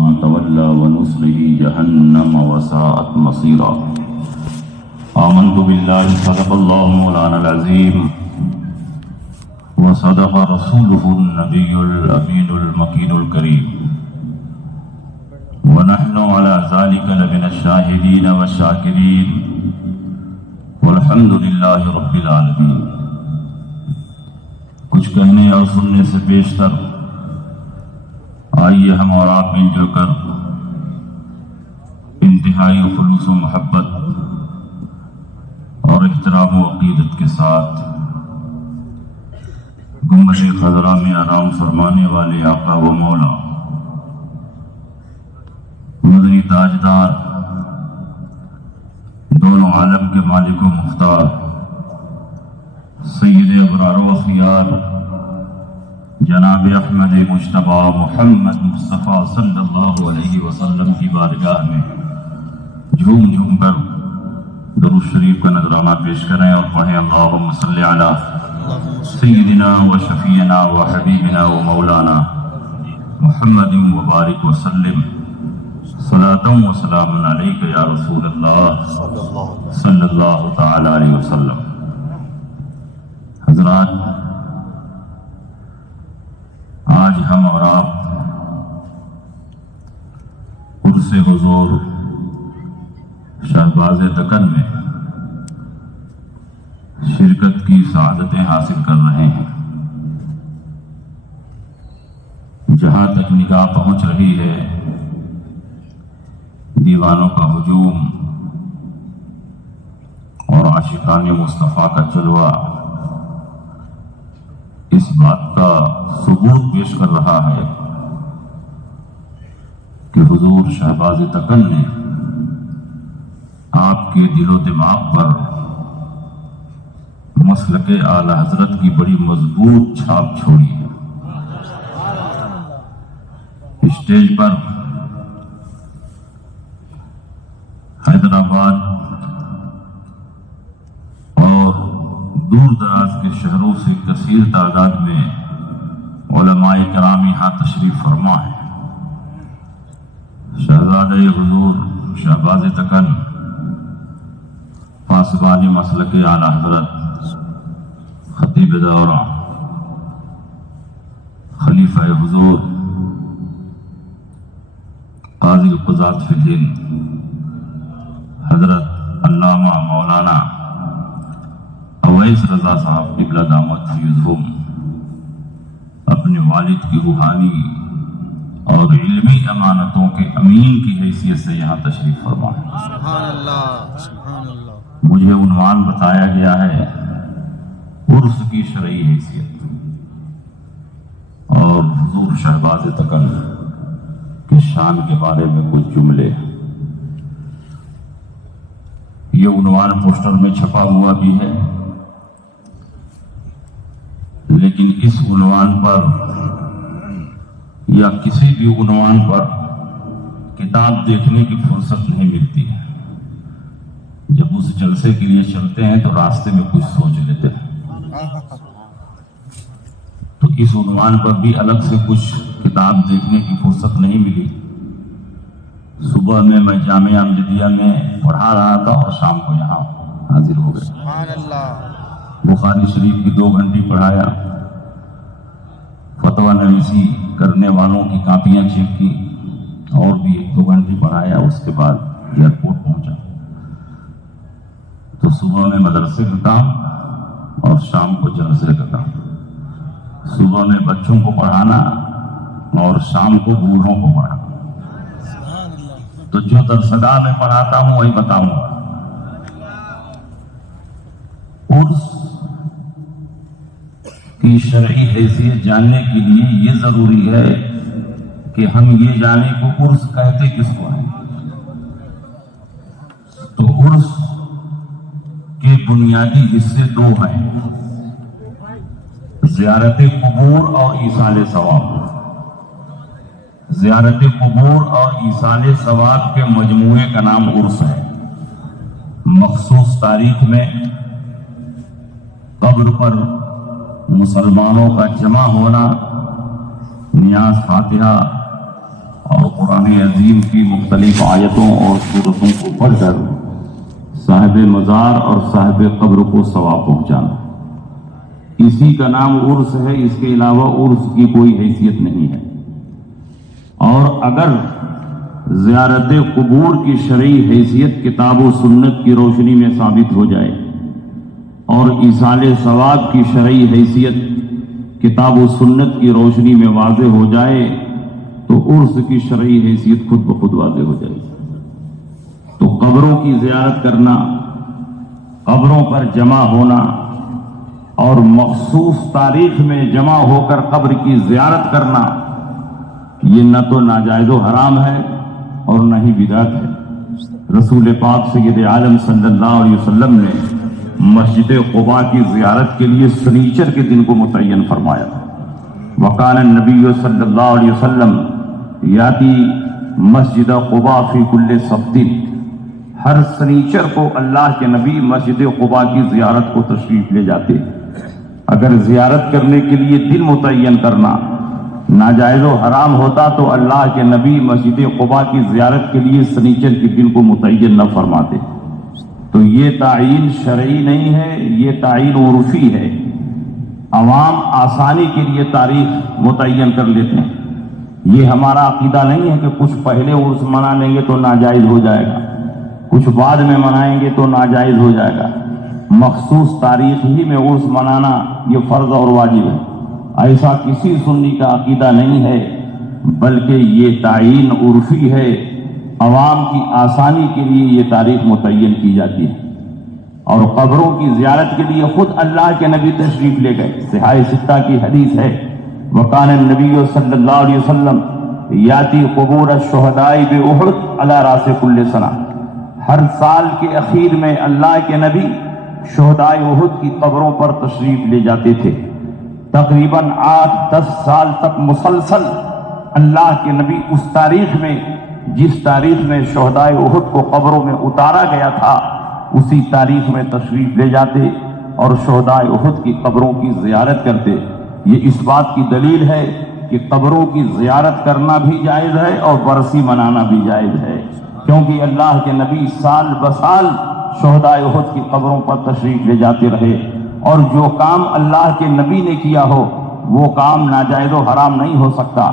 تولى ونصله جهنم وساءت مصيرا. آمنت بالله صدق الله مولانا العظيم وصدق رسوله النبي الأمين المكين الكريم ونحن على ذلك لمن الشاهدين والشاكرين والحمد لله رب العالمين. کچھ کہنے اور سننے سے بیشتر آئیے ہم اور آپ مل جل کر انتہائی خلوص و محبت اور احترام و عقیدت کے ساتھ گنبد خضرا میں آرام فرمانے والے آقا و مولا مدنی تاجدار دونوں عالم کے مالک و مختار سید ابرار و خیار جناب احمد مجتبی محمد مصطفیٰ صلی اللہ علیہ وسلم کی بارگاہ میں جھوم جھوم کر درود شریف کا نذرانہ پیش کریں اور پڑھیں اللہم صلی علی سیدنا و شفیعنا و حبیبنا و مولانا محمد مبارک وسلم صلاۃ و سلام علیک یا رسول اللہ صلی اللہ تعالی علیہ وسلم. حضرات، آج ہم اور آپ عرس حضور شہباز دکن میں شرکت کی سعادتیں حاصل کر رہے ہیں. جہاں تک نگاہ پہنچ رہی ہے دیوانوں کا ہجوم اور عاشقان مصطفیٰ کا جلوہ اس بات کا ثبوت پیش کر رہا ہے کہ حضور شہباز دکن نے آپ کے دل و دماغ پر مسلک اعلی حضرت کی بڑی مضبوط چھاپ چھوڑی ہے. اسٹیج پر حیدرآباد اور دور دراز کے شہروں سے کثیر تعداد میں علماء کرام یہاں تشریف فرما ہے. شہزادہ حضور شہباز دکن پاسبان مسلک اعلی حضرت خطیب دورہ خلیفہ حضور قاضی القضات فی الہند حضرت علامہ مولانا اویس رضا صاحب قبلہ دامت فیضہم اپنے والد کی روحانی اور علمی امانتوں کے امین کی حیثیت سے یہاں تشریف فرما ہے. سبحان اللہ سبحان اللہ. مجھے عنوان بتایا گیا ہے عرس کی شرعی حیثیت اور حضور شہباز دکن کی شان کے بارے میں کچھ جملے. یہ عنوان پوسٹر میں چھپا ہوا بھی ہے، لیکن اس عنوان پر یا کسی بھی عنوان پر کتاب دیکھنے کی فرصت نہیں ملتی ہے. جب اس جلسے کے لیے چلتے ہیں تو راستے میں کچھ سوچ لیتے ہیں. تو اس عنوان پر بھی الگ سے کچھ کتاب دیکھنے کی فرصت نہیں ملی. صبح میں جامعہ امجدیہ میں پڑھا رہا تھا اور شام کو یہاں حاضر ہو گئے. سبحان اللہ. بخاری شریف کی 2 گھنٹے پڑھایا، فتویٰ نویسی کرنے والوں کی کاپیاں چیک کی اور بھی 1-2 گھنٹے پڑھایا. اس کے بعد ایئرپورٹ پہنچا. تو صبح میں مدرسے کا کام اور شام کو جلسے کا کام. صبح میں بچوں کو پڑھانا اور شام کو بوڑھوں کو پڑھانا. تو جو درسگاہ میں پڑھاتا ہوں وہی بتاؤں گا. عرس کی شرعی حیثیت جاننے کے لیے یہ ضروری ہے کہ ہم یہ جانیں کہ عرس کہتے کس کو ہیں. تو عرس کے بنیادی حصے 2 ہیں: زیارت قبور اور ایصال ثواب. زیارت قبور اور ایصال ثواب کے مجموعے کا نام عرس ہے. مخصوص تاریخ میں قبر پر مسلمانوں کا جمع ہونا، نیاز فاتحہ اور قرآن عظیم کی مختلف آیتوں اور سورتوں کو پڑھ کر صاحب مزار اور صاحب قبر کو ثواب پہنچانا، اسی کا نام عرس ہے، اس کے علاوہ عرس کی کوئی حیثیت نہیں ہے۔ اور اگر زیارت قبور کی شرعی حیثیت کتاب و سنت کی روشنی میں ثابت ہو جائے اور ایصال ثواب کی شرعی حیثیت کتاب و سنت کی روشنی میں واضح ہو جائے تو عرس کی شرعی حیثیت خود بخود واضح ہو جائے۔ تو قبروں کی زیارت کرنا، قبروں پر جمع ہونا اور مخصوص تاریخ میں جمع ہو کر قبر کی زیارت کرنا، یہ نہ تو ناجائز و حرام ہے اور نہ ہی بدعت ہے۔ رسول پاک سید عالم صلی اللہ علیہ وسلم نے مسجد قباء کی زیارت کے لیے سنیچر کے دن کو متعین فرمایا۔ وکان النبی صلی اللہ علیہ وسلم یاتی مسجد قباء فی کل سبت، ہر سنیچر کو اللہ کے نبی مسجد قباء کی زیارت کو تشریف لے جاتے۔ اگر زیارت کرنے کے لیے دن متعین کرنا ناجائز و حرام ہوتا تو اللہ کے نبی مسجد قباء کی زیارت کے لیے سنیچر کے دن کو متعین نہ فرماتے۔ تو یہ تعین شرعی نہیں ہے، یہ تعین عرفی ہے۔ عوام آسانی کے لیے تاریخ متعین کر لیتے ہیں۔ یہ ہمارا عقیدہ نہیں ہے کہ کچھ پہلے عرس منا لیں گے تو ناجائز ہو جائے گا، کچھ بعد میں منائیں گے تو ناجائز ہو جائے گا۔ مخصوص تاریخ ہی میں عرس منانا یہ فرض اور واجب ہے، ایسا کسی سنی کا عقیدہ نہیں ہے، بلکہ یہ تعین عرفی ہے۔ عوام کی آسانی کے لیے یہ تاریخ متعین کی جاتی ہے۔ اور قبروں کی زیارت کے لیے خود اللہ کے نبی تشریف لے گئے۔ صحیح ستہ کی حدیث ہے، وکان النبی صلی اللہ علیہ وسلم یاتی قبور الشہداء بأحد علی راس کل سنہ، ہر سال کے اخیر میں اللہ کے نبی شہداء احد کی قبروں پر تشریف لے جاتے تھے۔ تقریباً 8-10 سال تک مسلسل اللہ کے نبی اس تاریخ میں، جس تاریخ میں شہداء احد کو قبروں میں اتارا گیا تھا، اسی تاریخ میں تشریف لے جاتے اور شہداء احد کی قبروں کی زیارت کرتے۔ یہ اس بات کی دلیل ہے کہ قبروں کی زیارت کرنا بھی جائز ہے اور برسی منانا بھی جائز ہے، کیونکہ اللہ کے نبی سال بسال شہداء احد کی قبروں پر تشریف لے جاتے رہے۔ اور جو کام اللہ کے نبی نے کیا ہو وہ کام ناجائز و حرام نہیں ہو سکتا،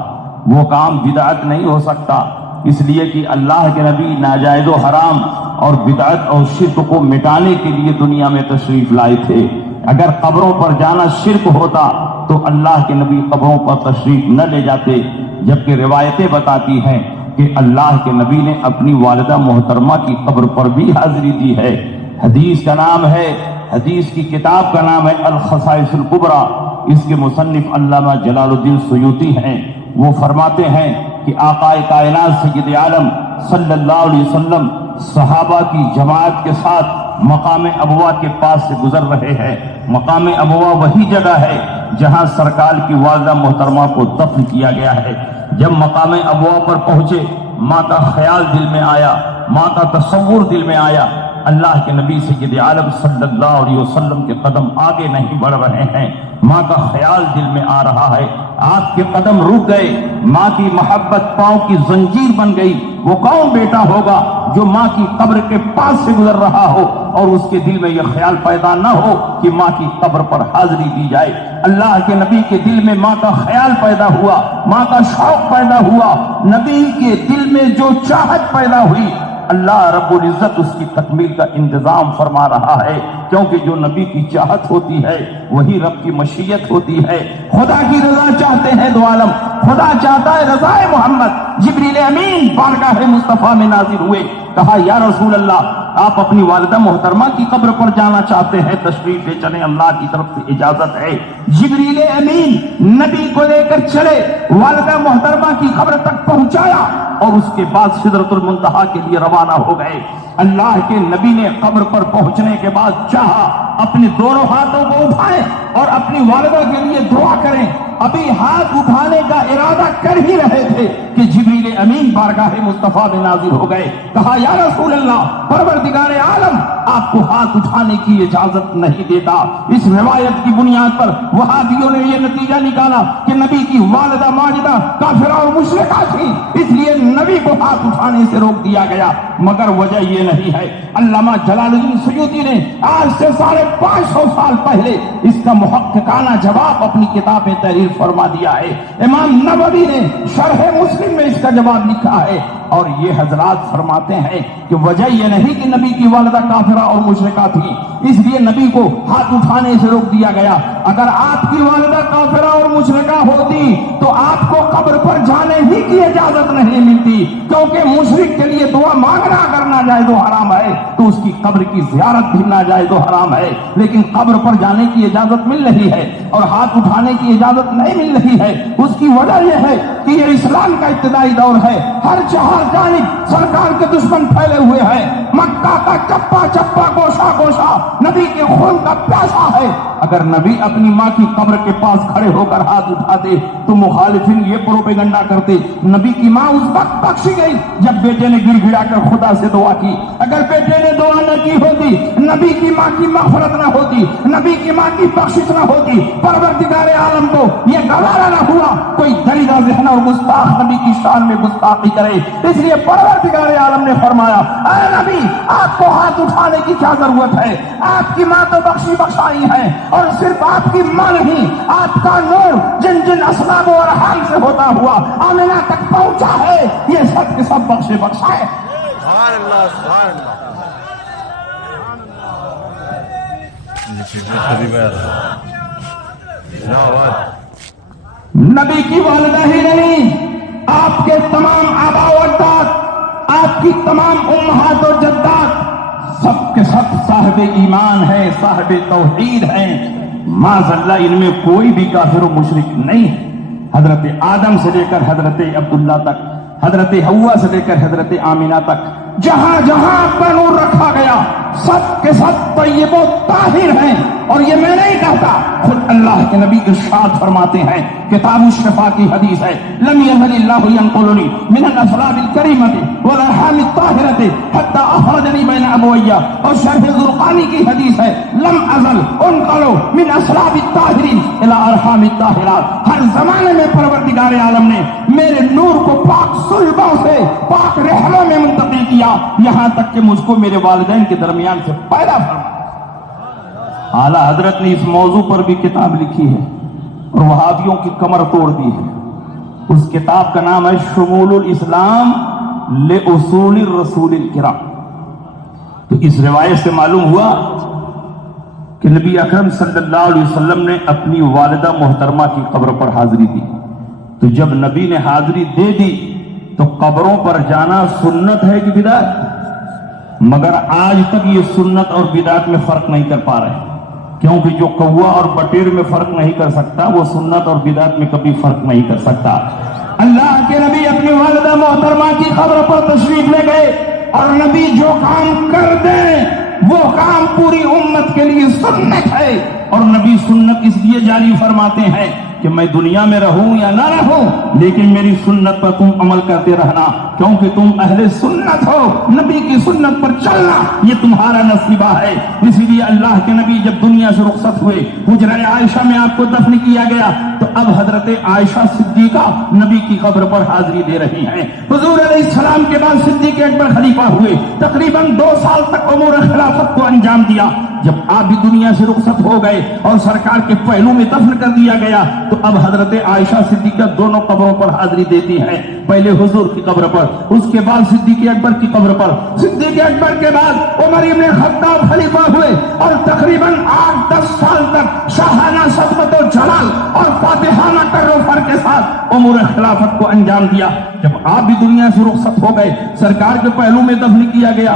وہ کام بدعت نہیں ہو سکتا، اس لیے کہ اللہ کے نبی ناجائز و حرام اور بدعت اور شرک کو مٹانے کے لیے دنیا میں تشریف لائے تھے۔ اگر قبروں پر جانا شرک ہوتا تو اللہ کے نبی قبروں پر تشریف نہ لے جاتے، جبکہ روایتیں بتاتی ہیں کہ اللہ کے نبی نے اپنی والدہ محترمہ کی قبر پر بھی حاضری دی ہے۔ حدیث کا نام ہے، حدیث کی کتاب کا نام ہے الخصائص الکبریٰ، اس کے مصنف علامہ جلال الدین سیوطی ہیں۔ وہ فرماتے ہیں کہ آقا کائنات سید عالم صلی اللہ علیہ وسلم صحابہ کی جماعت کے ساتھ مقام ابوا کے پاس سے گزر رہے ہیں۔ مقام ابوا وہی جگہ ہے جہاں سرکار کی والدہ محترمہ کو دفن کیا گیا ہے۔ جب مقام ابوا پر پہنچے، ماں کا خیال دل میں آیا، ماں کا تصور دل میں آیا۔ اللہ کے نبی سید عالم صلی اللہ علیہ وسلم کے قدم آگے نہیں بڑھ رہے ہیں، ماں کا خیال دل میں آ رہا ہے۔ آپ کے قدم رک گئے، ماں کی محبت پاؤں کی زنجیر بن گئی۔ وہ کون بیٹا ہوگا جو ماں کی قبر کے پاس سے گزر رہا ہو اور اس کے دل میں یہ خیال پیدا نہ ہو کہ ماں کی قبر پر حاضری دی جائے؟ اللہ کے نبی کے دل میں ماں کا خیال پیدا ہوا، ماں کا شوق پیدا ہوا۔ نبی کے دل میں جو چاہت پیدا ہوئی، اللہ رب العزت اس کی تکمیل کا انتظام فرما رہا ہے، کیونکہ جو نبی کی چاہت ہوتی ہے وہی رب کی مشیت ہوتی ہے۔ خدا کی رضا چاہتے ہیں دو عالم، خدا چاہتا ہے رضائے محمد۔ جبریل امین بارگاہ مصطفیٰ میں نازل ہوئے، کہا یا رسول اللہ، آپ اپنی والدہ محترمہ کی قبر پر جانا چاہتے ہیں، تشریف لے چلیں، اللہ کی طرف سے اجازت ہے۔ جبریل امین نبی کو لے کر چلے، والدہ محترمہ کی قبر تک پہنچایا اور اس کے بعد سدرۃ المنتہا کے لیے روانہ ہو گئے۔ اللہ کے نبی نے قبر پر پہنچنے کے بعد چاہا اپنے دونوں ہاتھوں کو اٹھائیں اور اپنی والدہ کے لیے دعا کریں. ابھی ہاتھ اٹھانے کا ارادہ کر ہی رہے تھے کہ جبریل امین بارگاہ مصطفیٰ میں نازل ہو گئے. کہا یا رسول اللہ، پروردگار عالم آپ کو ہاتھ اٹھانے کی اجازت نہیں دیتا. اس روایت کی بنیاد پر وہابیوں نے یہ نتیجہ نکالا کہ نبی کی والدہ ماجدہ کافرہ اور مشرکہ تھی، اس لیے نبی کو ہاتھ اٹھانے سے روک دیا گیا. مگر وجہ یہ نہیں ہے. علامہ جلال الدین سیوطی نے آج سے 550 سال پہلے اس کا محققانہ جواب اپنی کتاب میں تحریر فرما دیا ہے. امام نووی نے شرح مسلم میں اس کا جواب لکھا ہے، اور یہ حضرات فرماتے ہیں کہ وجہ یہ نہیں کہ نبی کی والدہ کافرہ اور مشرکہ تھی اس لیے نبی کو ہاتھ اٹھانے سے روک دیا گیا. اگر آپ کی والدہ کافرہ اور مشرکہ ہوتی تو آپ کو قبر پر جانے ہی کی اجازت نہیں ملتی، کیونکہ مشرک کے لیے دعا مانگنا اگر ناجائز و حرام ہے تو اس کی قبر کی زیارت بھی ناجائز و حرام ہے. لیکن قبر پر جانے کی اجازت مل رہی ہے اور ہاتھ اٹھانے کی اجازت نہیں مل رہی ہے. اس کی وجہ یہ ہے کہ یہ اسلام کا ابتدائی دور ہے. ہر چہار جانب سرکار کے دشمن پھیلے ہوئے ہیں. مکہ کا چپا چپا گوشہ گوشہ نبی کے خون کا پیاسا ہے. اگر نبی اپنی ماں کی قبر کے پاس کھڑے ہو کر ہاتھ اٹھاتے تو مخالفین یہ پروپیگنڈا کرتے نبی کی ماں اس وقت بخشی گئی جب بیٹے نے گڑ گڑا کر خدا سے دعا کی. اگر بیٹے نے دعا نہ کی ہوتی، نبی کی ماں کی مغفرت نہ ہوتی، نبی کی ماں کی بخشش نہ ہوتی، پروردگار عالم کو یہ گوارا نہ ہوا کوئی دریدہ ذہن اور گستاخ نبی کی شان میں گستاخی کرے. اس لیے پروردگار عالم نے فرمایا اے نبی آپ کو ہاتھ اٹھانے کی کیا ضرورت ہے؟ آپ کی ماں تو بخشی بخشائی ہے، اور صرف آپ کی ماں نہیں، آپ کا نور جن جن اسباب اور حال سے ہوتا ہوا آمنہ تک پہنچا ہے، یہ سب کے سب بخشے بخشائے. سبحان اللہ سبحان اللہ. نبی کی والدہ ہی نہیں، آپ کے تمام آبا و اجداد، آپ کی تمام امہات و جدات سب کے سب صاحب ایمان ہیں، صاحب توحید ہیں. معاذ اللہ ان میں کوئی بھی کافر و مشرک نہیں ہے. حضرت آدم سے لے کر حضرت عبداللہ تک، حضرت حوا سے لے کر حضرت آمینہ تک، جہاں جہاں آپ کا نور رکھا گیا سب کے سب طیب و طاہر ہیں. اور یہ میں نہیں کہتا، خود اللہ کے نبی ارشاد فرماتے ہیں، کتاب الشفا کی حدیث ہے، لم یزل اللہ ینقلنی من الاسلاب الکریمۃ والارحام الطاہرۃ حتی اخرجنی بین ابویہ. اور شرح زرقانی کی حدیث ہے، لم ازل انقل من اسلاب الطاہرین الی ارحام الطاہرات. ہر زمانے میں پروردگار عالم نے میرے نور کو پاک صلبوں سے، پاک رحموں میں منتقل کیا، یہاں تک کہ مجھ کو میرے والدین کے درمیان سے پیدا فرمایا. اعلیٰ حضرت نے اس موضوع پر بھی کتاب لکھی ہے اور وہابیوں کی کمر توڑ دی ہے. اس کتاب کا نام ہے شمول الاسلام لأصول الرسول الکرام. تو اس روایت سے معلوم ہوا کہ نبی اکرم صلی اللہ علیہ وسلم نے اپنی والدہ محترمہ کی قبر پر حاضری دی. تو جب نبی نے حاضری دے دی تو قبروں پر جانا سنت ہے کہ بدعت؟ مگر آج تک یہ سنت اور بدعت میں فرق نہیں کر پا رہے، کیونکہ جو کوا اور بٹیر میں فرق نہیں کر سکتا وہ سنت اور بدعت میں کبھی فرق نہیں کر سکتا. اللہ کے نبی اپنی والدہ محترمہ کی قبر پر تشریف لے گئے، اور نبی جو کام کر دیں وہ کام پوری امت کے لیے سنت ہے. اور نبی سنت اس لیے جاری فرماتے ہیں کہ میں دنیا میں رہوں یا نہ رہوں لیکن میری سنت پر تم عمل کرتے رہنا، کیونکہ تم اہل سنت ہو. نبی کی سنت پر چلنا یہ تمہارا نصیبہ ہے. اسی لیے اللہ کے نبی جب دنیا سے رخصت ہوئے، حجرہ عائشہ میں آپ کو دفن کیا گیا، تو اب حضرت عائشہ صدیقہ نبی کی قبر پر حاضری دے رہی ہیں. حضور علیہ السلام کے بعد صدیق اکبر خلیفہ ہوئے، تقریباً 2 سال تک امور خلافت کو انجام دیا. جب آپ بھی دنیا سے رخصت ہو گئے اور سرکار کے پہلو میں دفن کر دیا گیا، تو اب حضرت عائشہ صدیقہ دونوں قبروں پر حاضری دیتی ہیں. پہلے حضور کی قبر پر، اس کے بعد صدیق اکبر کی قبر پر. صدیق اکبر کے بعد عمر ابن خطاب خلیفہ ہوئے اور تقریباً 8-10 سال تک شاہانہ صدمت و جلال اور فاتحانہ ٹرفر کے ساتھ امور خلافت کو انجام دیا. جب آپ بھی دنیا سے رخصت ہو گئے، سرکار کے پہلو میں دفن کیا گیا،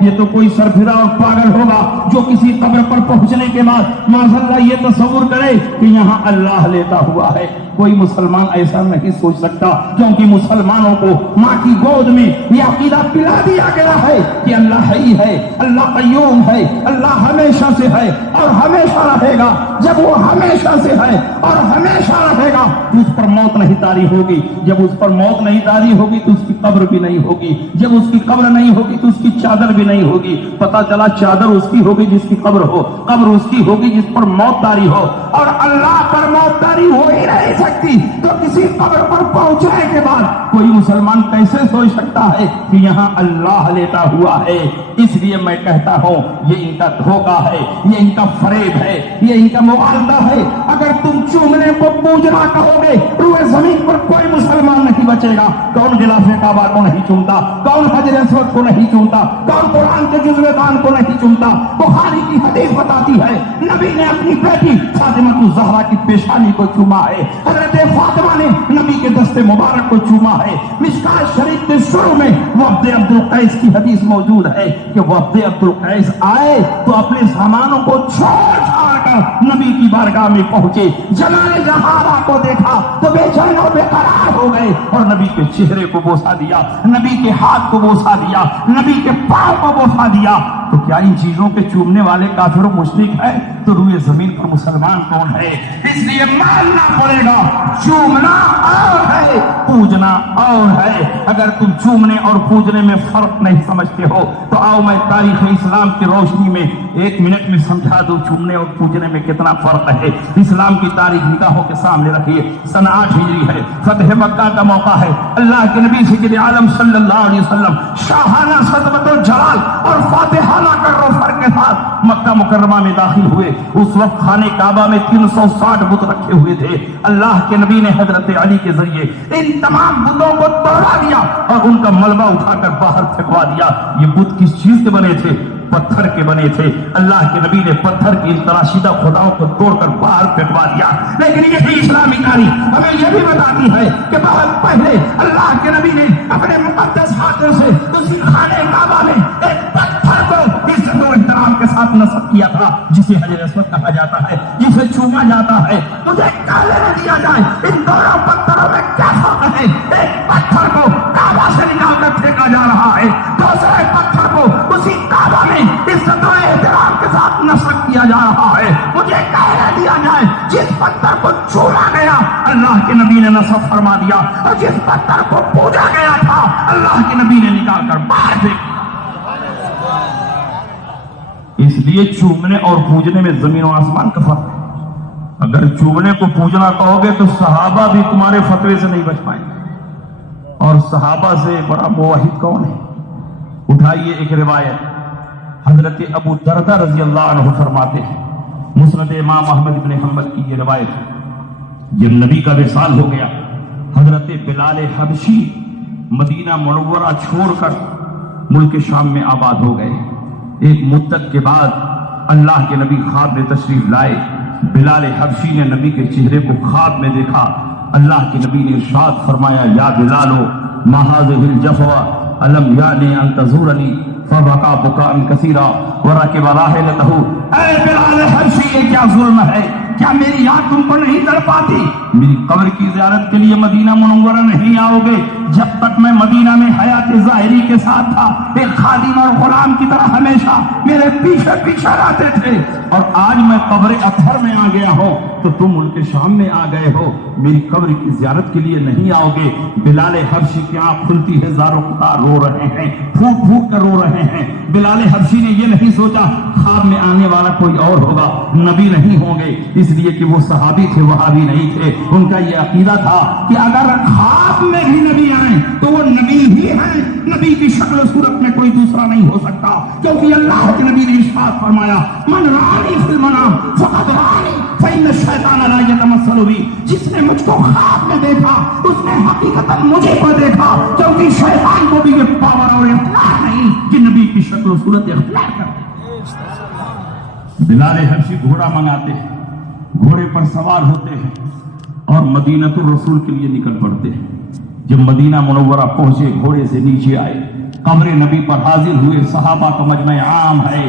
یہ تو کوئی سرفرا اور پاگل ہوگا جو کسی قبر پر پہنچنے کے بعد معاذاللہ یہ تصور کرے کہ یہاں اللہ لیتا ہوا ہے۔ کوئی مسلمان ایسا نہیں سوچ سکتا، کیونکہ مسلمانوں کو ماں کی گود میں یہ عقیدہ پلا دیا گیا ہے کہ اللہ حی ہے، اللہ قیوم ہے، اللہ ہمیشہ سے ہے اور ہمیشہ رہے گا۔ جب وہ ہمیشہ سے ہے اور ہمیشہ رہے گا تو اس پر موت نہیں طاری ہوگی، جب اس پر موت نہیں طاری ہوگی تو اس کی قبر بھی نہیں ہوگی، جب اس کی قبر نہیں ہوگی تو اس کی چادر بھی نہیں ہوگی۔ پتہ چلا چادر اس کی ہوگی جس کی قبر ہو، قبر اس کی ہوگی جس پر موت طاری ہو، اور اللہ پر موت طاری ہو ہی نہیں سکتی تو کسی قبر پر پہنچنے کے بعد کوئی مسلمان کیسے سوچ سکتا ہے کہ یہاں اللہ لیتا ہوا ہے؟ اس لیے میں کہتا ہوں یہ ان کا دھوکہ ہے، یہ ان کا فریب ہے، یہ ان کا مغالطہ ہے۔ اگر تم چومنے کو پوجنا کہو گے روئے زمین پر کوئی مسلمان نہیں بچے گا۔ کون غلاف کعبہ کو نہیں چومتا؟ کون حجر اسود کو نہیں چومتا؟ کون قرآن کے جزو دان کو نہیں چومتا؟ بخاری کی حدیث بتاتی ہے نبی نے اپنی بیٹی فاطمہ الزہرا کی پیشانی کو چوما ہے، حضرت فاطمہ نے نبی کے دست مبارک کو چوما ہے۔ مشکات شریف کے شروع میں وفد عبد القیس کی حدیث موجود ہے کہ وفد عبد القیس آئے تو اپنے سامانوں کو چھوڑ چھاڑ کر نبی کی بارگاہ میں پہنچے۔ جمال جہارا کو دیکھا تو بے چین و بے قرار ہو گئے اور نبی کے چہرے کو بوسا دیا، نبی کے ہاتھ کو بوسا دیا، نبی کے پاؤں کو بوسا دیا۔ تو کیا ان چیزوں کے چومنے والے کافر و مشرک ہے؟ تو روئے زمین پر مسلمان کون ہے؟ اس لیے ماننا پڑے گا چومنا اور ہے، پوجنا اور ہے۔ اگر تم چومنے اور پوجنے میں فرق نہیں سمجھتے ہو تو آؤ میں تاریخ اسلام کی روشنی میں 1 منٹ میں سمجھا دوں چومنے اور پوجنے میں کتنا فرق ہے۔ اسلام کی تاریخ نگاہوں کے سامنے رکھیے۔ سن 8 ہجری ہے، فتح مکہ کا موقع ہے۔ اللہ کے نبی سید عالم صلی اللہ علیہ وسلم شاہانہ صدمت الجلال اور فاتحانہ کروفر کے ساتھ مکہ مکرمہ میں داخل ہوئے۔ اس وقت خانہ کعبہ میں 360 بت رکھے ہوئے تھے۔ اللہ کے نبی نے حضرت علی کے ذریعے ان تمام بتوں کو توڑا دیا اور ان کا ملبہ اٹھا کر باہر پھینکوا دیا۔ یہ بت کس چیز کے بنے تھے؟ پتھر کے بنے تھے۔ اللہ کے نبی نے پتھر کی ان تراشیدہ خداؤں کو توڑ کر باہر پھینکوا دیا۔ لیکن یہی اسلامی تاریخ ہمیں یہ بھی بتاتی ہے کہ بہت پہلے اللہ کے نبی نے اپنے مقدس ہاتھوں سے اسی خانہ کعبہ میں ایک پتھر کو عزت و احترام کے ساتھ نصب کیا تھا، جسے حجر اسود کہا جاتا ہے، جسے چوما جاتا ہے۔ مجھے کہنے نہ دیا جائے ان دونوں پتھروں میں کیا فرق ہے؟ ایک پتھر کو کعبہ سے نکال کر پھینکا جا رہا ہے، دوسرے پتھر کو اسی کعبہ میں عزت و احترام کے ساتھ نصب کیا جا رہا ہے۔ مجھے کہنے دیا جائے جس پتھر کو چھوڑا گیا اللہ کے نبی نے نصب فرما دیا، اور جس پتھر کو پوجا گیا تھا اللہ کے نبی نے نکال کر باہر پھینک۔ اس لیے چومنے اور پوجنے میں زمین و آسمان کا فرق ہے۔ اگر چومنے کو پوجنا کہو گے تو صحابہ بھی تمہارے فتوے سے نہیں بچ پائیں گے، اور صحابہ سے بڑا موحد کون ہے؟ اٹھائیے ایک روایت، حضرت ابو دردہ رضی اللہ عنہ فرماتے ہیں، مسند امام احمد بن حنبل کی یہ روایت ہے، جب نبی کا وصال ہو گیا حضرت بلال حبشی مدینہ منورہ چھوڑ کر ملک شام میں آباد ہو گئے۔ ایک مدت کے بعد اللہ کے نبی خواب میں تشریف لائے۔ بلال حبشی نے نبی کے چہرے کو خواب میں دیکھا۔ اللہ کے نبی نے ارشاد فرمایا، یا بلالو ما هذه الجفوہ الم یعنی ان تزورنی فبکا بکاء کثیرا ورکب راحلتہ۔ اے بلال حبشی، یہ کیا ظلم ہے؟ کیا میری یاد تم کو نہیں کر پاتی؟ میری قبر کی زیارت کے لیے مدینہ منورہ نہیں آؤ گے؟ جب تک میں مدینہ میں حیات ظاہری کے ساتھ تھا ایک خادم اور غلام کی طرح ہمیشہ میرے پیچھے پیچھے رہتے تھے، اور آج میں قبر اطہر میں آ گیا ہوں تو تم ملک شام میں آ گئے ہو، میری قبر کی زیارت کے لیے نہیں آؤ گے۔ بلال حبشی کی آنکھ کھلتی ہے، زار و قطار رو رہے ہیں، پھوٹ پھوٹ کر رو رہے ہیں۔ بلال حبشی نے یہ نہیں سوچا خواب میں آنے والا کوئی اور ہوگا، نبی نہیں ہوں گے، اس لیے کہ وہ صحابی تھے، وہابی نہیں تھے۔ ان کا یہ عقیدہ تھا کہ اگر خواب میں بھی نبی آئیں تو وہ نبی ہی ہیں، نبی کی شکل و صورت میں کوئی دوسرا نہیں ہو سکتا، کیونکہ اللہ کے نبی نے ارشاد فرمایا، من رانی فی المنام فقد رانی فإن الشیطان لا یتمثل بی۔ جس نے مجھ کو خواب میں دیکھا اس نے حقیقتاً مجھے کو دیکھا، کیونکہ شیطان کو بھی یہ پاور اور اختیار نہیں کہ نبی کی شکل و صورت اختیار کرے۔ بلال حبشی گھوڑا منگاتے ہیں، گھوڑے پر سوار ہوتے ہیں اور مدینۃ الرسول کے لیے نکل پڑتے ہیں۔ جب مدینہ منورہ پہنچے گھوڑے سے نیچے آئے، قبر نبی پر حاضر ہوئے صحابہ کا مجمع عام ہے،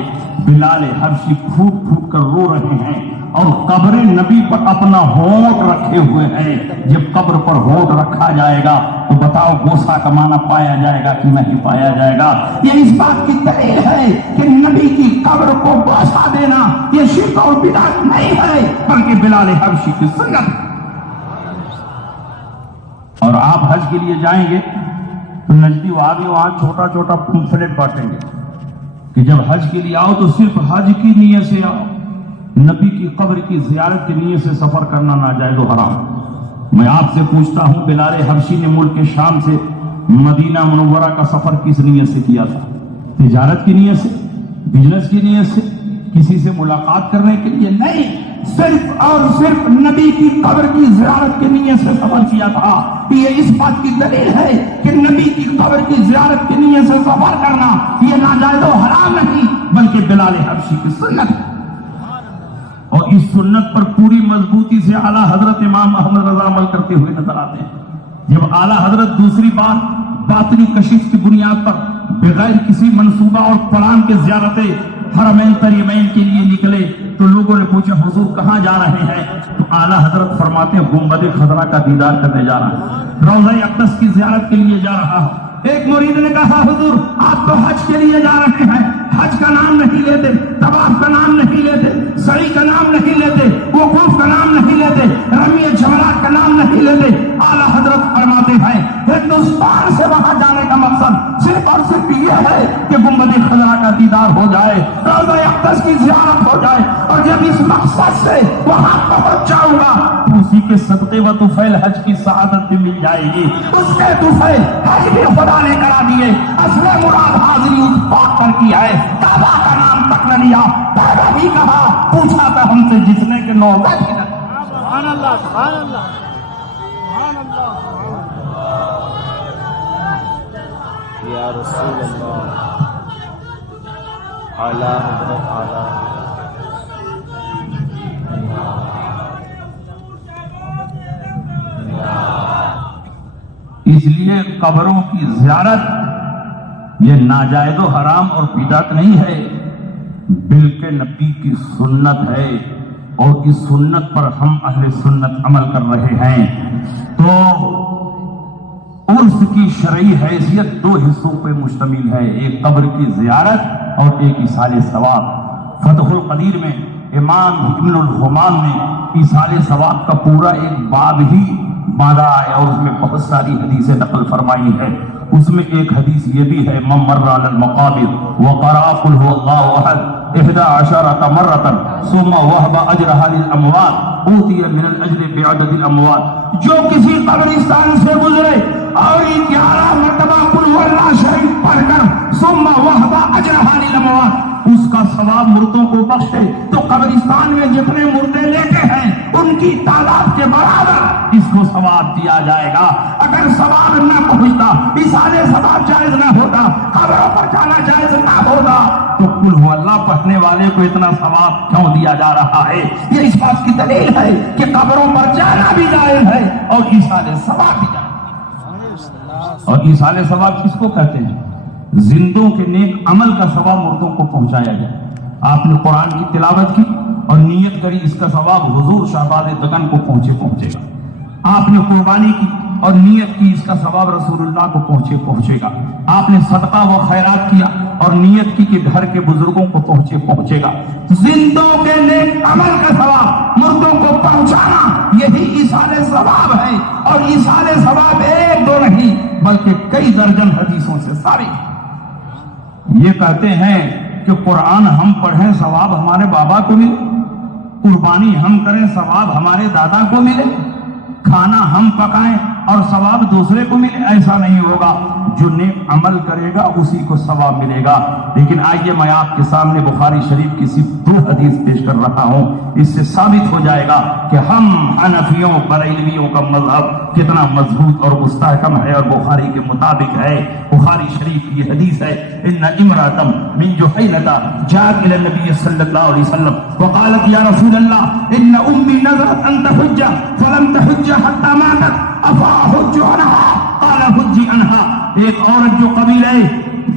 بلال حبشی پھوٹ پھوٹ کر رو رہے ہیں اور قبر نبی پر اپنا ہونٹ رکھے ہوئے ہیں۔ جب قبر پر ہونٹ رکھا جائے گا تو بتاؤ گوسا کا معنی پایا جائے گا کہ نہیں پایا جائے گا؟ یہ اس بات کی دلیل ہے کہ نبی کی قبر کو گوسا دینا یہ شرک اور بدعت نہیں ہے بلکہ بلال حبشی کی سنت۔ اور آپ حج کے لیے جائیں گے تو نجدی وادی وہاں چھوٹا چھوٹا پمفلٹ بانٹیں گے کہ جب حج کے لیے آؤ تو صرف حج کی نیت سے آؤ، نبی کی قبر کی زیارت کی نیت سے سفر کرنا ناجائز و حرام۔ میں آپ سے پوچھتا ہوں بلال حبشی نے ملک شام سے مدینہ منورہ کا سفر کس نیت سے کیا تھا؟ تجارت کی نیت سے، بزنس کی نیت سے، کسی سے ملاقات کرنے کے لیے نہیں، صرف اور صرف نبی کی قبر کی زیارت کی نیت سے سفر کیا تھا۔ یہ اس بات کی دلیل ہے کہ نبی کی قبر کی زیارت کی نیت سے سفر کرنا یہ ناجائز و حرام نہیں بلکہ بلال حبشی کی سنت ہے۔ اور اس سنت پر پوری مضبوطی سے اعلیٰ حضرت امام احمد رضا عمل کرتے ہوئے نظر آتے ہیں۔ جب اعلیٰ حضرت دوسری بار باطنی کشف کی بنیاد پر بغیر کسی منصوبہ اور پلان کے زیارت حرمین طیبین کے لیے نکلے تو لوگوں نے پوچھا حضور کہاں جا رہے ہیں؟ تو اعلیٰ حضرت فرماتے ہیں گنبد خضرا کا دیدار کرنے جا رہا ہوں، روضہ اقدس کی زیارت کے لیے جا رہا ہوں۔ ایک مرید نے کہا حضور آپ تو حج کے لیے جا رہے ہیں، حج کا نام نہیں لیتے، طواف کا نام نہیں لیتے، سعی کا نام نہیں لیتے، وقوف کا نام نہیں لیتے، رمی جمرات کا نام نہیں لیتے۔ اعلیٰ حضرت فرماتے ہیں ہندوستان سے وہاں جانے کا مقصد صرف اور صرف یہ ہے کہ گنبد خضرا کا دیدار ہو جائے، روضہ اقدس کی زیارت ہو جائے، اور جب اس مقصد سے وہاں پہنچ جاؤں گا تو اسی کے صدقے و طفیل حج کی سعادت بھی مل جائے گی۔ اس کے طفیل حج بھی خدا نے کرا دیے، اصل مراد حاضری اس بات پر کی ہے، کعبہ کا نام تک نہ لیا، کعبہ بھی کہا، پوچھا تھا ہم سے جتنے کے نوبت کی نہ۔ سبحان اللہ سبحان اللہ سبحان اللہ یا رسول اللہ اعلیٰ حضرت اعلیٰ اس لیے قبروں کی زیارت یہ ناجائز و حرام اور بدعت نہیں ہے بلکہ نبی کی سنت ہے، اور اس سنت پر ہم اہل سنت عمل کر رہے ہیں۔ تو عرس کی شرعی حیثیت دو حصوں پہ مشتمل ہے، ایک قبر کی زیارت اور ایک ایصال ثواب۔ فتح القدیر میں امام ابن الحمام نے ایصال ثواب کا پورا ایک باب ہی باندھا ہے اور اس میں بہت ساری حدیثیں نقل فرمائی ہے۔ اس میں ایک حدیث یہ بھی ہے من مر علی المقابر وقرأ قل هو الله احد 11 مرة ثم وهب اجرها للاموات اوتي من الاجر بعدد الاموات۔ جو کسی قبرستان سے گزرے اور 11 مرتبہ قل هو الله شریف پڑھ کر ثم وهب اجرها للاموات اس کا ثواب مردوں کو بخشے تو قبرستان میں جتنے مردے لیٹے ہیں ان کی تعداد کے برابر اس کو ثواب دیا جائے گا۔ اگر ثواب نہ پہنچتا، ایصال ثواب جائز نہ ہوتا، قبروں پر جانا جائز نہ ہوتا تو قل هو اللہ پڑھنے والے کو اتنا ثواب کیوں دیا جا رہا ہے؟ یہ اس بات کی دلیل ہے کہ قبروں پر جانا بھی جائز ہے اور ایصال ثواب بھی جائز ہے۔ اور ایصال ثواب کس کو کہتے ہیں؟ زندوں کے نیک عمل کا ثواب مردوں کو پہنچایا جائے۔ آپ نے قرآن کی تلاوت کی اور نیت کری اس کا ثواب حضور شہباز دگن کو پہنچے گا۔ آپ نے قربانی کی اور نیت کی اس کا ثواب رسول اللہ کو پہنچے گا۔ آپ نے صدقہ و خیرات کیا اور نیت کی کہ گھر کے بزرگوں کو پہنچے گا۔ زندوں کے نیک عمل کا ثواب مردوں کو پہنچانا یہی ایصال ثواب ہے، اور ایصال ثواب ایک دو نہیں بلکہ کئی درجن حدیثوں سے ثابت۔ یہ کہتے ہیں کہ قرآن ہم پڑھیں ثواب ہمارے بابا کو ملے، قربانی ہم کریں ثواب ہمارے دادا کو ملے، کھانا ہم پکائیں اور ثواب دوسرے کو ملے، ایسا نہیں ہوگا۔ جو نیک عمل کرے گا اسی کو ثواب ملے گا۔ لیکن آئیے میں آپ کے سامنے بخاری شریف کی صرف 2 حدیث پیش کر رہا ہوں، اس سے ثابت ہو جائے گا کہ ہم حنفیوں بریلویوں کا مذہب کتنا مضبوط اور مستحکم ہے اور بخاری کے مطابق ہے۔ بخاری شریف کی حدیث ہے ان امرأة من جحینة جاءت الى النبی صلی اللہ علیہ وسلم وقالت یا رسول اللہ ان امی نذرت ان تحج فلم تحج حتى ماتت افاحج عنها قال حج عنها۔ ایک عورت جو قبیلہ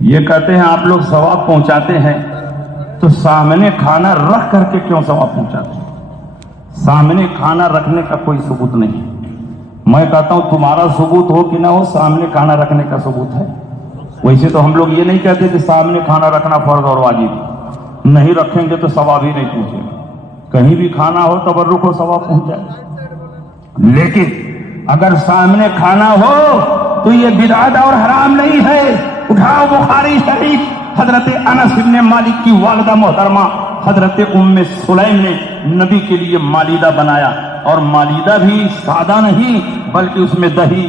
یہ کہتے ہیں آپ لوگ ثواب پہنچاتے ہیں تو سامنے کھانا رکھ کر کے کیوں ثواب پہنچاتے ہیں؟ سامنے کھانا رکھنے کا کوئی ثبوت نہیں. میں کہتا ہوں تمہارا ثبوت ہو کہ نہ ہو، سامنے کھانا رکھنے کا ثبوت ہے. ویسے تو ہم لوگ یہ نہیں کہتے کہ سامنے کھانا رکھنا فرض اور واجب، نہیں رکھیں گے تو ثواب ہی نہیں پہنچے گا. کہیں بھی کھانا ہو تبرک ہو ثواب پہنچ جائے. لیکن اگر سامنے کھانا ہو تو یہ بدعت اور حرام نہیں ہے. اٹھاؤ بخاری شریف، حضرت انس بن مالک کی والدہ محترمہ حضرت ام سلیم نے نبی کے لیے مالیدہ بنایا، اور مالیدہ بھی سادہ نہیں بلکہ اس میں دہی،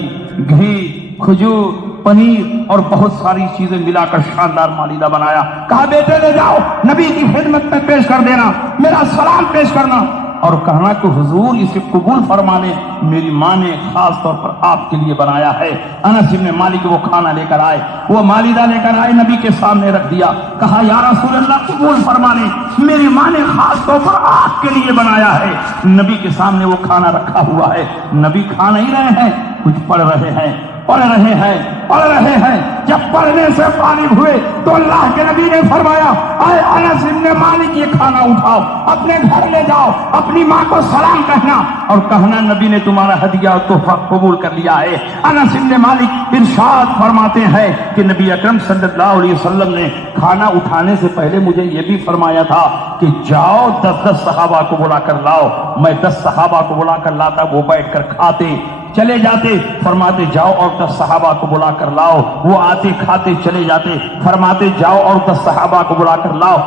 گھی، کھجور، پنیر اور بہت ساری چیزیں ملا کر شاندار مالیدہ بنایا. کہا بیٹے لے جاؤ، نبی کی خدمت میں پیش کر دینا، میرا سلام پیش کرنا، اور کہنا کہ حضور اسے قبول فرمانے، میری ماں نے خاص طور پر آپ کے لیے بنایا ہے. انس بن مالک وہ کھانا لے کر آئے، وہ مالیدہ لے کر آئے، نبی کے سامنے رکھ دیا. کہا یا رسول اللہ قبول فرمانے، میری ماں نے خاص طور پر آپ کے لیے بنایا ہے. نبی کے سامنے وہ کھانا رکھا ہوا ہے. نبی کھا نہیں رہے ہیں، کچھ پڑھ رہے ہیں، پڑھ رہے ہیں، پڑھ رہے ہیں. جب پڑھنے سے فارغ ہوئے تو اللہ کے نبی نے فرمایا اے انس بن مالک یہ کھانا اٹھاؤ، اپنے گھر لے جاؤ، اپنی ماں کو سلام کہنا اور کہنا نبی نے تمہارا ہدیہ اور تحفہ قبول کر لیا ہے. انس بن مالک ارشاد فرماتے ہیں کہ نبی اکرم صلی اللہ علیہ وسلم نے کھانا اٹھانے سے پہلے مجھے یہ بھی فرمایا تھا کہ جاؤ 10 صحابہ کو بلا کر لاؤ. میں 10 صحابہ کو بلا کر لاتا، وہ بیٹھ کر کھاتے چلے جاتے. فرماتے جاؤ اور 10 صحابہ کو بلا کر لاؤ، وہ آتے کھاتے چلے جاتے. فرماتے جاؤ اور 10 صحابہ کو بلا کر لاؤ.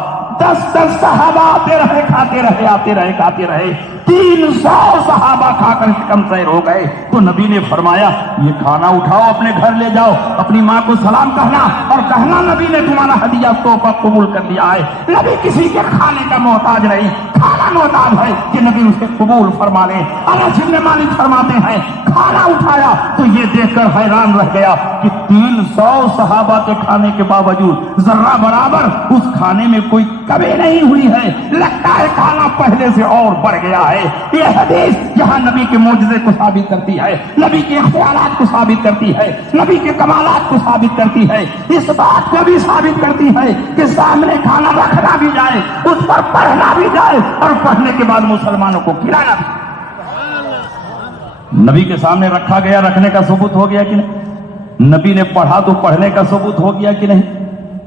10 صحابہ آتے رہے، کھاتے رہے، آتے رہے، کھاتے رہے. 300 صحابہ کھا کر شکم سیر ہو گئے. تو نبی نے فرمایا یہ کھانا اٹھاؤ، اپنے گھر لے جاؤ، اپنی ماں کو سلام کہنا اور کہنا نبی نے تمہارا ہدیہ تحفہ قبول کر لیا ہے. نبی کسی کے کھانے کا محتاج نہیں، کھانا محتاج ہے کہ نبی اسے قبول فرما لے. انس بن مالک فرماتے ہیں کھانا اٹھایا تو یہ دیکھ کر حیران رہ گیا کہ 300 صحابہ کے کھانے کے باوجود ذرہ برابر اس کھانے میں کوئی کمی نہیں ہوئی ہے. لگتا ہے کھانا پہلے سے اور بڑھ گیا ہے. یہ حدیث جہاں نبی کے معجزے کو ثابت کرتی ہے، نبی کے اختیارات کو ثابت کرتی ہے، نبی کے کمالات کو ثابت کرتی ہے، اس بات کو بھی ثابت کرتی ہے کہ سامنے کھانا رکھنا بھی جائے، اس پر پڑھنا بھی جائے اور پڑھنے کے بعد مسلمانوں کو کھلانا بھی. نبی کے سامنے رکھا گیا، رکھنے کا ثبوت ہو گیا کہ نہیں؟ نبی نے پڑھا تو پڑھنے کا ثبوت ہو گیا کہ نہیں؟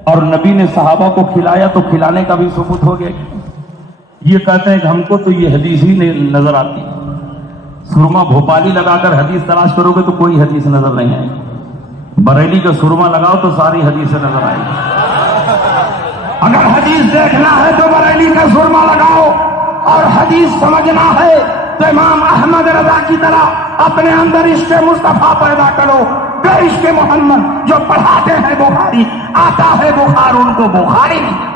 اور نبی نے صحابہ کو کھلایا تو کھلانے کا بھی ثبوت ہو گیا. یہ کہتے ہیں کہ ہم کو تو یہ حدیث ہی نہیں نظر آتی. سرما بھوپالی لگا کر حدیث تلاش کرو گے تو کوئی حدیث نظر نہیں آئے گی. بریلی کا سرما لگاؤ تو ساری حدیثیں نظر آئے گی. اگر حدیث دیکھنا ہے تو بریلی کا سرما لگاؤ، اور حدیث سمجھنا ہے تو امام احمد رضا کی طرح اپنے اندر عشق مصطفیٰ پیدا کرو. بے عشق محمد جو پڑھاتے ہیں بخاری، آتا ہے بخار ان کو بخاری نہیں.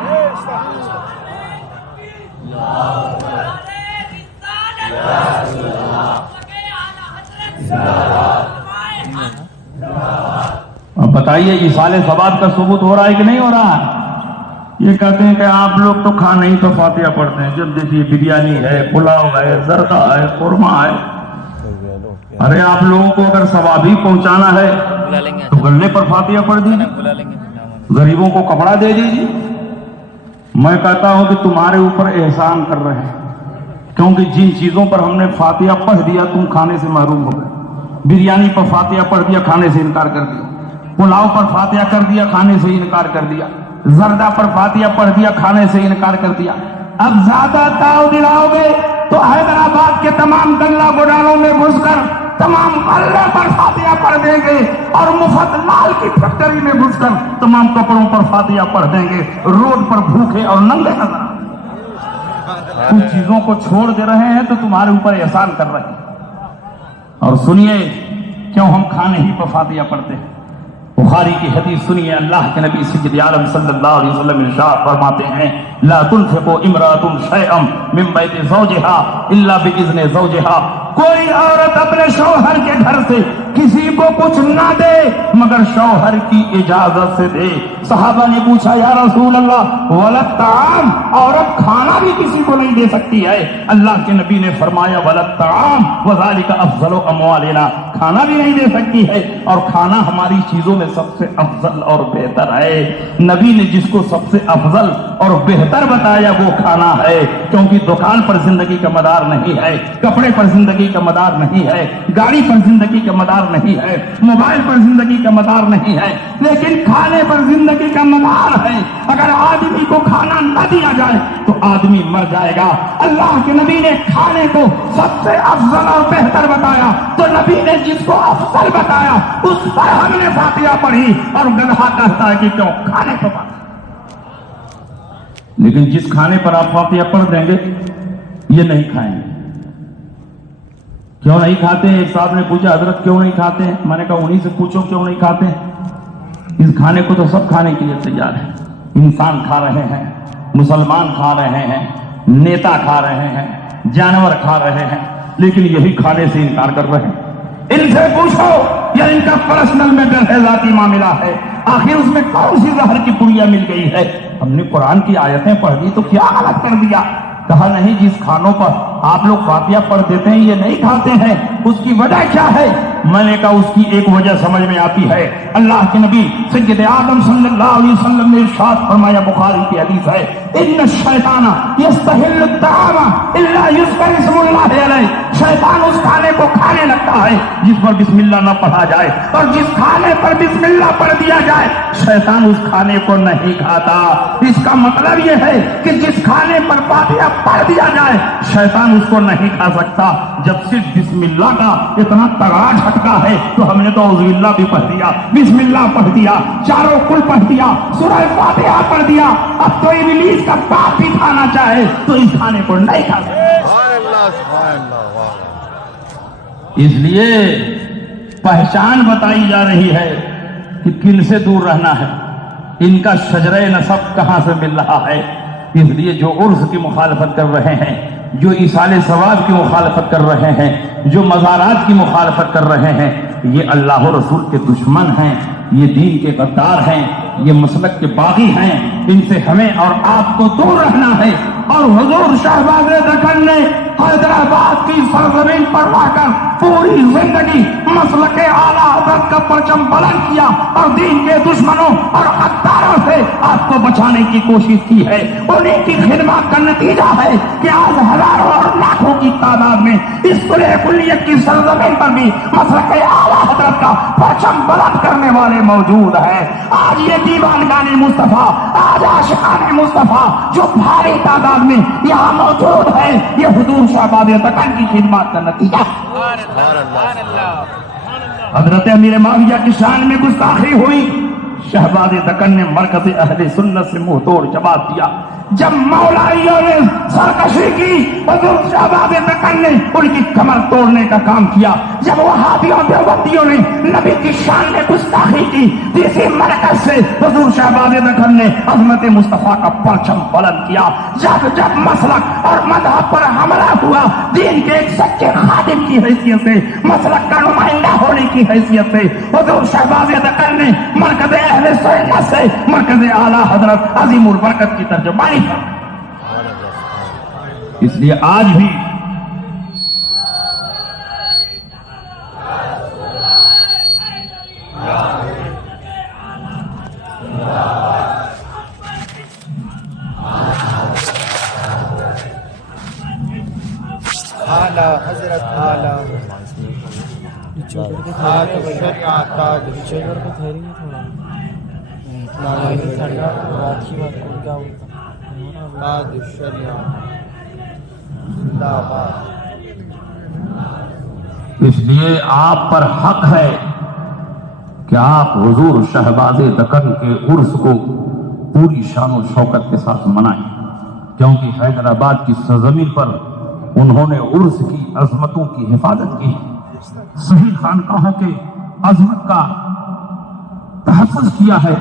اب بتائیے ایصال ثواب کا ثبوت ہو رہا ہے کہ نہیں ہو رہا ہے؟ یہ کہتے ہیں کہ آپ لوگ تو کھانے ہی تو فاتحہ پڑھتے ہیں. جب دیکھیے بریانی ہے، پلاؤ ہے، زردہ ہے، قورمہ ہے. ارے آپ لوگوں کو اگر ثواب ہی پہنچانا ہے تو گلے پر فاتحہ پڑھ دیجیے، غریبوں کو کپڑا دے دیجیے. میں کہتا ہوں کہ تمہارے اوپر احسان کر رہے ہیں، کیونکہ جن چیزوں پر ہم نے فاتحہ پڑھ دیا تم کھانے سے محروم ہو گئے. بریانی پر فاتحہ پڑھ دیا، کھانے سے انکار کر دیا. پلاؤ پر فاتحہ کر دیا، کھانے سے انکار کر دیا. زردہ پر فاتحہ پڑھ دیا، کھانے سے انکار کر دیا. اب زیادہ تاؤ دلاؤ گے تو حیدرآباد کے تمام دنگا گودالوں میں گھس کر تمام غلے پر فاتحہ پڑھ دیں گے، اور مفت لال کی فیکٹری میں گھس کر تمام کپڑوں پر فاتحہ پڑھ دیں گے. روڈ پر بھوکے اور ننگے نظر کچھ چیزوں کو چھوڑ دے رہے ہیں تو تمہارے اوپر احسان کر رہے ہیں. اور سنیے کیوں ہم کھانے ہی پر فاتحہ پڑھتے ہیں. بخاری کی حدیث سنیے، اللہ کے نبی سید عالم صلی اللہ علیہ وسلم ارشاد فرماتے ہیں لا تنفق امرأة شيئا من بيت زوجها الا باذن زوجها. کوئی عورت اپنے شوہر کے گھر سے کسی کو کچھ نہ دے مگر شوہر کی اجازت سے دے۔ صحابہ نے پوچھا یا رسول اللہ ولد طعام، عورت کھانا بھی کسی کو نہیں دے سکتی ہے؟ اللہ کے نبی نے فرمایا ولد طعام وذالک افضل اموالنا، کھانا بھی نہیں دے سکتی ہے اور کھانا ہماری چیزوں میں سب سے افضل اور بہتر ہے۔ نبی نے جس کو سب سے افضل اور بہتر بتایا وہ کھانا ہے، کیونکہ دکان پر زندگی کا مدار نہیں ہے، کپڑے پر زندگی کا مدار نہیں ہے، گاڑی پر زندگی کا مدار نہیں ہے، موبائل پر زندگی کا مدار نہیں ہے، لیکن کھانے پر زندگی کا مدار ہے۔ اگر آدمی کو کھانا نہ دیا جائے تو آدمی مر جائے گا۔ اللہ کے نبی نے کھانے کو سب سے افضل اور بہتر بتایا تو نبی نے جس کو افضل بتایا اس پر ہم نے فاتحہ پڑھی، اور گدھا کہتا ہے کہ کیوں کھانے کو بات، لیکن جس کھانے پر آپ فاتحہ پڑھ دیں گے یہ نہیں کھائیں گے۔ کیوں نہیں کھاتے ہیں؟ ایک صاحب نے پوچھا حضرت کیوں نہیں کھاتے ہیں؟ میں نے کہا انہی سے پوچھو کیوں نہیں کھاتے ہیں۔ اس کھانے کو تو سب کھانے کے لیے تیار ہے، انسان کھا رہے ہیں، مسلمان کھا رہے ہیں، نیتا کھا رہے ہیں، جانور کھا رہے ہیں، لیکن یہی کھانے سے انکار کر رہے ہیں۔ ان سے پوچھو یا ان کا پرسنل میٹر ہے، ذاتی معاملہ ہے، آخر اس میں کون سی زہر کی پڑیا مل گئی ہے؟ ہم نے قرآن کی آیتیں پڑھ دی تو کیا غلط کر دیا؟ کہا نہیں، جس کھانوں پر آپ لوگ فاتحہ پڑھ دیتے ہیں یہ نہیں کھاتے ہیں، اس کی وجہ کیا ہے؟ میں نے کہا اس کی ایک وجہ سمجھ میں آتی ہے۔ اللہ کے نبی سید اعظم صلی اللہ علیہ وسلم نے ارشاد فرمایا، بخاری کی حدیث ہے، ان الشیطان یستحل الطعام الا یذکر اسم اللہ علیہ، شیطان اس کھانے کو کھانے لگتا ہے جس پر بسم اللہ نہ پڑھا جائے، اور جس کھانے پر بسم اللہ پڑھ دیا جائے شیطان اس کھانے کو نہیں کھاتا۔ اس کا مطلب یہ ہے کہ جس کھانے پر فاتحہ پڑھ دیا جائے شیطان اس کو نہیں کھا سکتا۔ جب صرف بسم اللہ کا اتنا تگڑا جھٹکا ہے تو ہم نے تو اعوذ باللہ بھی پڑھ دیا، بسم اللہ پڑھ دیا، چاروں کل پڑھ دیا، سورہ فاتحہ پڑھ دیا، اب تو ابلیس کا باپ بھی کھانا چاہے تو اس کھانے کو نہیں کھا سکتا۔ اس لیے پہچان بتائی جا رہی ہے کہ کن سے دور رہنا ہے، ان کا شجرہ نسب کہاں سے مل رہا ہے۔ اس لیے جو عرس کی مخالفت کر رہے ہیں، جو ایصال ثواب کی مخالفت کر رہے ہیں، جو مزارات کی مخالفت کر رہے ہیں، یہ اللہ و رسول کے دشمن ہیں، یہ دین کے غدار ہیں، یہ مسلک کے باغی ہیں۔ ان سے ہمیں اور آپ کو دور رہنا ہے۔ اور حضور شہباز دکن نے حیدرآباد کی سرزمین پر رہ کر پوری زندگی مسلک اعلیٰ حضرت کا پرچم بلند کیا اور دین کے دشمنوں اور غداروں سے آپ کو بچانے کی کوشش کی ہے۔ انہیں کی خدمات کا نتیجہ ہے کہ آج ہزاروں اور لاکھوں کی تعداد میں اس کلے کلیت کی سرزمین پر بھی مسلک اعلیٰ حضرت کا پرچم بلند کرنے والے موجود ہیں۔ آج یہ دیوانگان مصطفیٰ، آج عاشقان مصطفیٰ جو بھاری تعداد میں یہاں موجود ہے، یہ حضور شہباز دکن کی خدمات کا نتیجہ۔ حضرت امیر معاویہ کی شان میں گستاخی ہوئی، شہباز دکن نے مرکز اہل سنت سے منہ توڑ جواب دیا۔ جب مولائیوں نے سرکشی کی، حضور شہباز دکن نے ان کی کمر توڑنے کا کام کیا۔ جب وہابیوں دیوبندیوں نے نبی کی شان میں گستاخی کی، اسی مرکز سے حضور شہباز دکن نے عظمت مصطفیٰ کا پرچم بلند کیا۔ جب مسلک اور مذہب پر حملہ ہوا، دین کے ایک سچے خادم کی حیثیت سے، مسلک کا نمائندہ ہونے کی حیثیت سے، حضور شہباز دکن نے مرکز اہل سنت سے مرکز اعلیٰ حضرت عظیم البرکت کی ترجمانی۔ اس لیے آج بھی حضرت اعلیٰ اس لیے آپ پر حق ہے کہ آپ حضور شہباز دکن کے عرس کو پوری شان و شوکت کے ساتھ منائیں، کیونکہ حیدرآباد کی سرزمین پر انہوں نے عرس کی عظمتوں کی حفاظت کی، صحیح خانقاہوں کے عظمت کا تحفظ کیا ہے،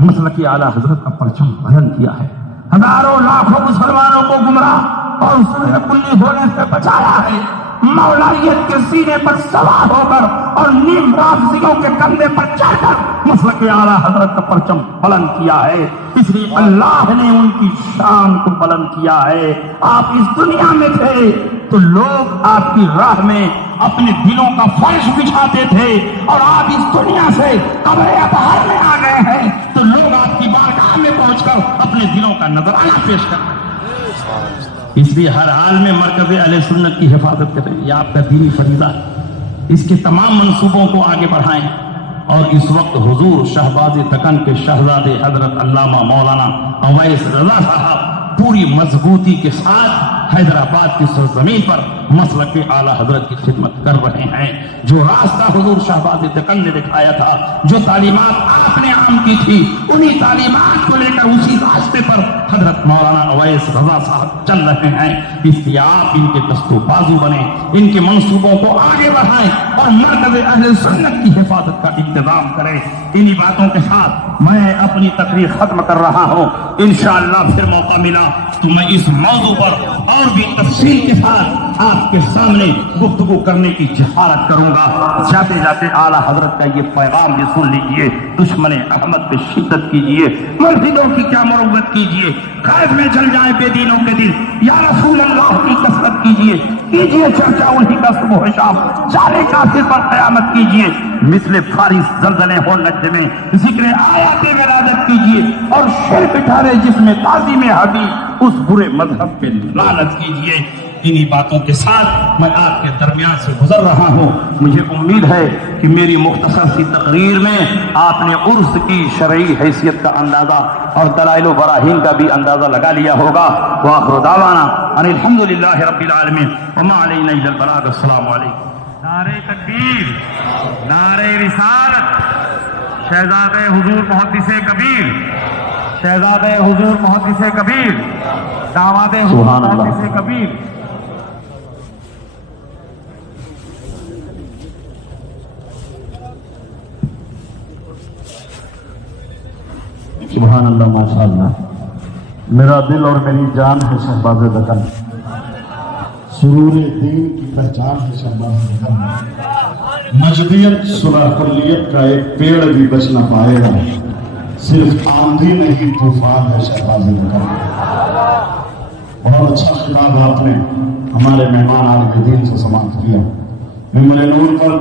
مسلک اعلیٰ حضرت کا پرچم بلند کیا ہے، ہزاروں لاکھوں مسلمانوں کو گمراہ اور سرح کلی ہونے سے بچایا ہے۔ مولالیت کے سینے پر سوار ہو کر اور نیم رافضیوں کے کندھے پر چڑھ کر مسلک اعلیٰ حضرت کا پرچم بلند کیا ہے. اس لیے اللہ نے ان کی شان کو بلند کیا ہے. آپ اس دنیا میں تھے تو لوگ آپ کی راہ میں اپنے دلوں کا فرش بچھاتے تھے، اور آپ اس دنیا سے قبر اطہر میں آ گئے ہیں تو لوگ آپ کی بارگاہ میں پہنچ کر اپنے دلوں کا نذرانہ پیش کرتے ہیں. اس لیے ہر حال میں مرکز اہل سنت کی حفاظت کریں، یہ آپ کا دینی فریضہ ہے. اس کے تمام منصوبوں کو آگے بڑھائیں. اور اس وقت حضور شہباز دکن کے شہزادے حضرت علامہ مولانا اویس رضا صاحب پوری مضبوطی کے ساتھ حیدرآباد کی سرزمین پر مسلک اعلیٰ حضرت کی خدمت کر رہے ہیں. جو راستہ حضور شہباز دکن نے دکھایا تھا، جو تعلیمات آپ نے عام کی تھی، انہی تعلیمات کو لے کر اسی راستے پر حضرت مولانا اویس رضا صاحب چل رہے ہیں. اس لیے آپ ان کے دست و بازو بنیں، ان کے منصوبوں کو آگے بڑھائیں اور مرکز اہل سنت کی حفاظت کا انتظام کریں. انہی باتوں کے ساتھ میں اپنی تقریر ختم کر رہا ہوں. انشاءاللہ پھر موقع ملا تو میں اس موضوع پر اور بھی تفصیل کے ساتھ آپ کے سامنے گفتگو کرنے کی جہارت کروں گا. جاتے جاتے اعلیٰ حضرت کا یہ پیغام بھی سن لیجئے. دشمن احمد پہ شدت کیجئے، ملحدوں کی کیا مروت کیجئے، خیف میں جل جائے بے دینوں کے دل، یا رسول اللہ کی کثرت کیجئے چرچا انہی کا صبح و شام، جالے کافر پر قیامت کیجئے. مثل فارس زلزلے ہو نجد میں ذکر آیات ولادت کیجئے، اور شرک ٹھہرے جس میں تعظیم حبیب اس برے مذہب پہ لعنت کیجئے. انہی باتوں کے ساتھ میں آپ کے درمیان سے گزر رہا ہوں. مجھے امید ہے کہ میری مختصر سی تقریر میں آپ نے عرس کی شرعی حیثیت کا اندازہ اور دلائل و براہین کا بھی اندازہ لگا لیا ہوگا. وآخر دعوانا ان الحمدللہ رب العالمین وما علینا الا البلاغ. السلام علیکم. نعرہ تکبیر، نعرہ رسالت، شہزادہ حضور محدث کبیر، شہزادہ حضور محدث کبیر، داماد حضور سبحان اللہ. محدث کبیر. سبحان اللہ، ماشاء اللہ. میرا دل اور میری جان ہے شہباز دکن، سرور دین کی پہچان ہے شہباز دکن. مجدیت صلح کلیت کا ایک پیڑ بھی بچ نہ پائے گا، صرف آندھی نہیں طوفان ہے شہباز دکن. بہت اچھا خطاب آپ نے ہمارے مہمان عالم دین سے سماعت کیا. ممبر نور پر